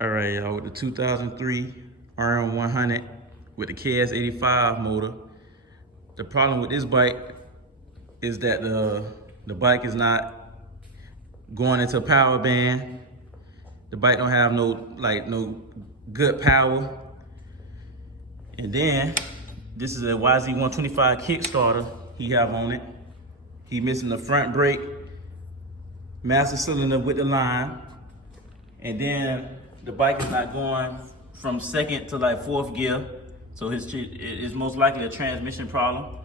All right, y'all, with the 2003 Rm100 with the Kx85 motor. The problem with this bike is that the bike is not going into a power band. The bike don't have no good power. And then this is a YZ125 kickstarter he have on it. He missing the front brake, master cylinder with the line, and then the bike is not going from second to like fourth gear. So it's most likely a transmission problem.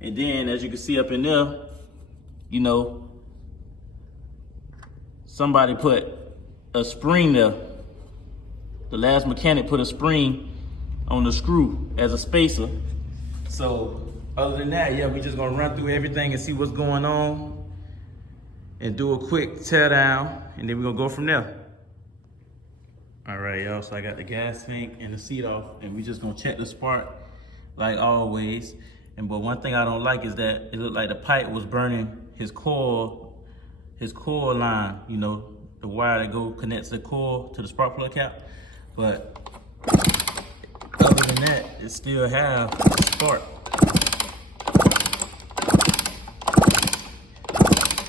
And then as you can see up in there, you know, somebody put a spring there. The last mechanic put a spring on the screw as a spacer. So other than that, yeah, we just gonna run through everything and see what's going on and do a quick tear down, and then we're gonna go from there. All right, y'all, so I got the gas tank and the seat off, and we just gonna check the spark like always. But one thing I don't like is that it looked like the pipe was burning his coil line, you know, the wire that connects the coil to the spark plug cap. But other than that, it still have spark.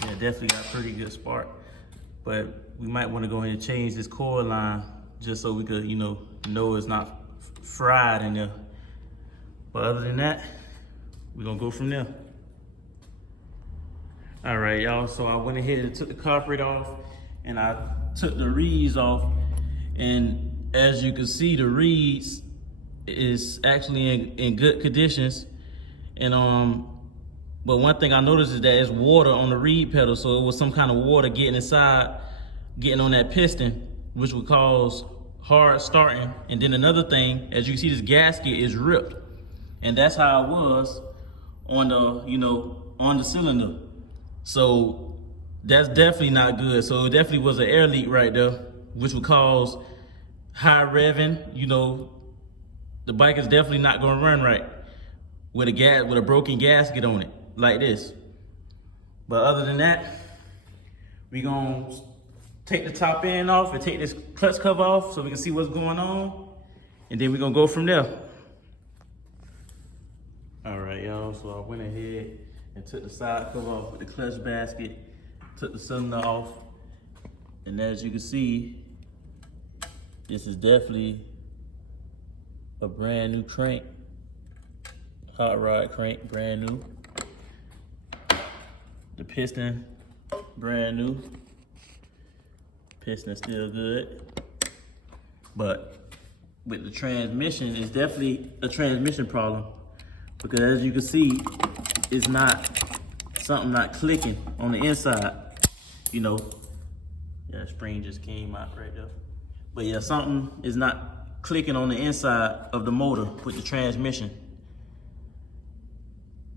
Yeah, definitely got pretty good spark. But we might want to go ahead and change this coil line just so we could, know it's not fried in there. But other than that, we're gonna go from there. All right, y'all, so I went ahead and took the carburetor off and I took the reeds off. And as you can see, the reeds is actually in good conditions. And but one thing I noticed is that there's water on the reed pedal. So it was some kind of water getting on that piston, which would cause hard starting. And then another thing, as you can see, this gasket is ripped. And that's how it was on the cylinder. So that's definitely not good. So it definitely was an air leak right there, which would cause high revving. The bike is definitely not gonna run right with a broken gasket on it like this. But other than that, we gonna take the top end off and take this clutch cover off so we can see what's going on, and then we're gonna go from there. All right, y'all, so I went ahead and took the side cover off with the clutch basket, took the cylinder off, and as you can see, this is definitely a brand new crank, hot rod crank, brand new. The piston, brand new. Piston is still good. But with the transmission, it's definitely a transmission problem, because as you can see, it's something not clicking on the inside, Yeah, the spring just came out right there. But yeah, something is not clicking on the inside of the motor with the transmission.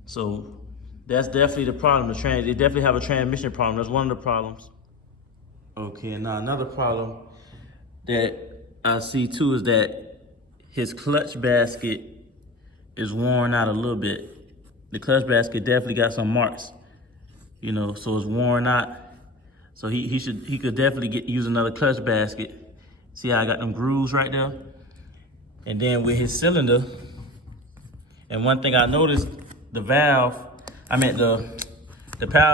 So that's definitely the problem. They definitely have a transmission problem. That's one of the problems. Okay, and now another problem that I see too is that his clutch basket is worn out a little bit. The clutch basket definitely got some marks, so it's worn out. So he could definitely use another clutch basket. See how I got them grooves right there? And then with his cylinder, and one thing I noticed, the power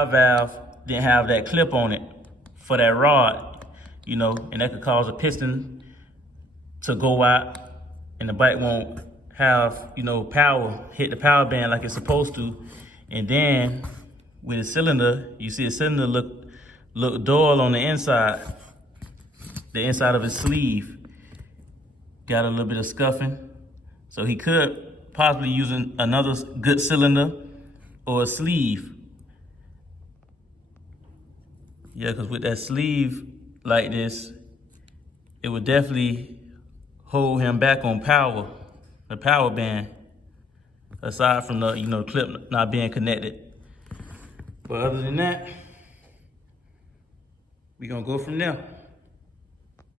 valve didn't have that clip on it for that rod, and that could cause a piston to go out and the bike won't have, power, hit the power band like it's supposed to. And then with the cylinder, you see the cylinder look dull on the inside of his sleeve. Got a little bit of scuffing. So he could possibly use another good cylinder or a sleeve. Yeah, because with that sleeve like this, it would definitely hold him back on power, the power band, aside from the clip not being connected. But other than that, we're gonna go from there.